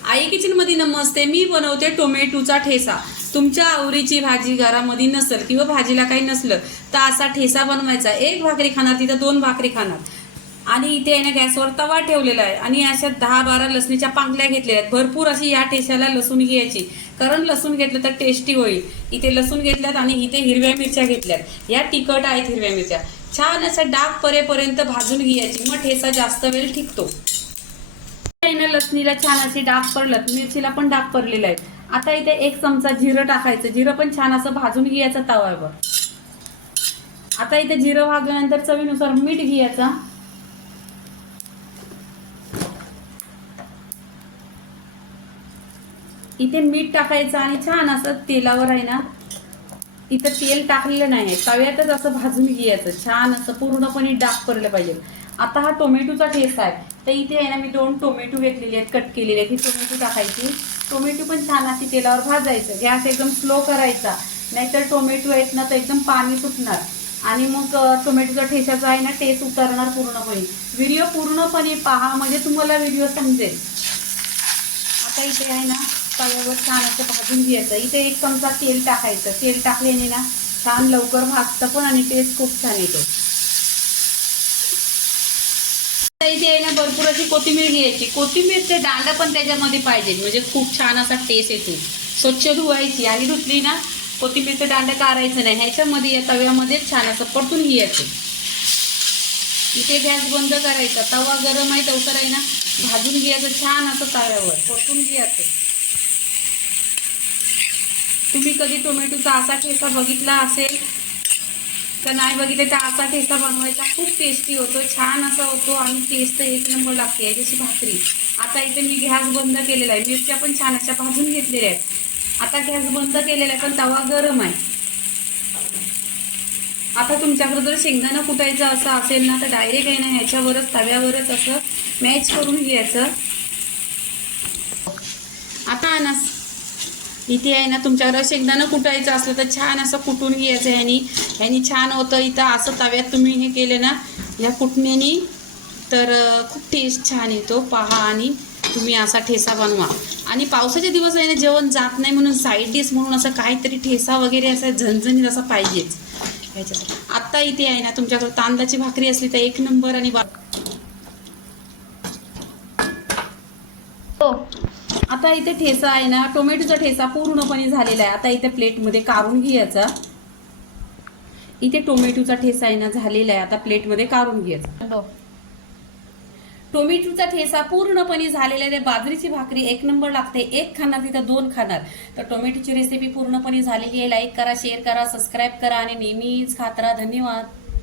आई kitchen मध्ये नमस्ते. मी बनवते टोमॅटोचा ठेसा. तुमच्या आवडीची भाजी घरामध्ये नसेल किंवा भाजीला काही नसलं तर असा ठेसा बनवायचा. एक भाकरी खाणार तिथं 2 भाकरी खाणार. आणि इथे आहे ना गॅसवर तवा ठेवलेला आहे आणि अशा 10-12 लसणीच्या पाकळ्या घेतलेल्या आहेत. भरपूर अशी या ठेस्याला लसूण घ्यायची, कारण लसूण घेतलं तर टेस्टी होईल. इथे लसूण घेतल्यात आणि इथे हिरव्या मिरच्या घेतल्यात. या तिखट आहेत हिरव्या मिरच्या. छान असं डाग परेपर्यंत भाजून घ्यायची, मग ठेसा जास्त वेळ टिकतो. लसणीला छान अशी डाग पडलं, मिरचीला पण डाग पडलेला आहे. आता इथे 1 चमचा जिरं टाकायचं. जिरं पण छान असं भाजून घ्यायचं तव्यावर. आता इथे जिरं भाजल्यानंतर चवीनुसार मीठ घ्यायचं. इथे मीठ टाकायचं आणि छान असं तेलावर आहे ना, इथं तेल टाकलेलं नाही, तव्यातच असं भाजून घ्यायचं. छान असं पूर्णपणे डाग पडलं पाहिजे. आता हा टोमॅटोचा ठेसा आहे, तर इथे आहे ना मी 2 टोमॅटो घेतलेले आहेत, कट केलेले आहेत. ही टोमॅटो टाकायची. टोमॅटो पण छान अशी तेलावर भाजायचं. गॅस एकदम स्लो करायचा, नाहीतर टोमॅटो आहेत ना तर एकदम पाणी सुटणार आणि मग टोमॅटोचा ठेसाचा आहे ना टेस्ट उतरणार पूर्णपणे. व्हिडिओ पूर्णपणे पहा म्हणजे तुम्हाला व्हिडिओ समजेल. आता इथे आहे ना तव्यावर छान असं भाजून घ्यायचं. इथे 1 चमचा तेल टाकायचं. तेल टाकल्याने ना छान लवकर भाजतं पण आणि टेस्ट खूप छान येतो. इथे आहे ना भरपूर अशी कोथिंबीर घ्यायची. कोथिंबीरचे दांडा पण त्याच्यामध्ये पाहिजे, म्हणजे खूप छान असा टेस्ट येतो. स्वच्छ धुवायची आणि धुतली ना कोथिंबीरचे दांडे काढायचं नाही, ह्याच्यामध्ये या तव्यामध्येच छान असं परतून घ्यायचं. इथे गॅस बंद करायचा. तवा गरम आहे लवकर आहे ना भाजून घ्यायचं. छान असं तव्यावर परतून घ्यायचं. तुम्ही कधी टोमॅटोचा असा ठेसा बघितला असेल तर नाही बघितले तर असा ठेसा बनवायचा. खूप टेस्टी होतो, छान असा होतो आणि टेस्ट 1 नंबर लागते याच्याशी भाकरी. आता इथे मी गॅस बंद केलेला आहे. मिरच्या पण छान अशा भाजून घेतलेल्या आहेत. आता गॅस बंद केलेला आहे पण तवा गरम आहे. आता तुमच्याकडे जर शेंगदाणा कुटायचं असं असेल ना तर डायरेक्ट आहे ना ह्याच्यावरच तव्यावरच असं मॅच करून घ्यायचं. आता ना इथे आहे ना तुमच्याकडे शेंगदाणा कुटायचं असलं तर छान असं कुटून घ्यायचं. ह्यानी छान होतं. इथं असं तव्यात तुम्ही हे केलं ना या कुटण्यानी तर खूप टेस्ट छान येतो. पहा आणि तुम्ही असा ठेसा बनवा. आणि पावसाचे दिवस आहे ना जेवण जात नाही म्हणून साईड डिश म्हणून असं काहीतरी ठेसा वगैरे असं झणझणीत असं पाहिजेच ह्याच्यासाठी. आत्ता इथे आहे ना तुमच्याकडे तांदळाची भाकरी असली तर 1 नंबर. आणि आता इथे ठेसा आहे ना टोमॅटोचा ठेसा पूर्णपणे झालेला आहे. आता इथे प्लेटमध्ये काढून घ्यायचा. इथे टोमॅटोचा ठेसा आहे ना झालेला आहे. आता प्लेटमध्ये काढून घ्यायचा. टोमॅटोचा ठेसा पूर्णपणे झालेला आहे. बाजरीची भाकरी 1 नंबर लागते. 1 खाणार तिथं 2 खाणार. तर टोमॅटोची रेसिपी पूर्णपणे झालेली आहे. लाईक करा, शेअर करा, सबस्क्राईब करा आणि नेहमीच खात राहा. धन्यवाद.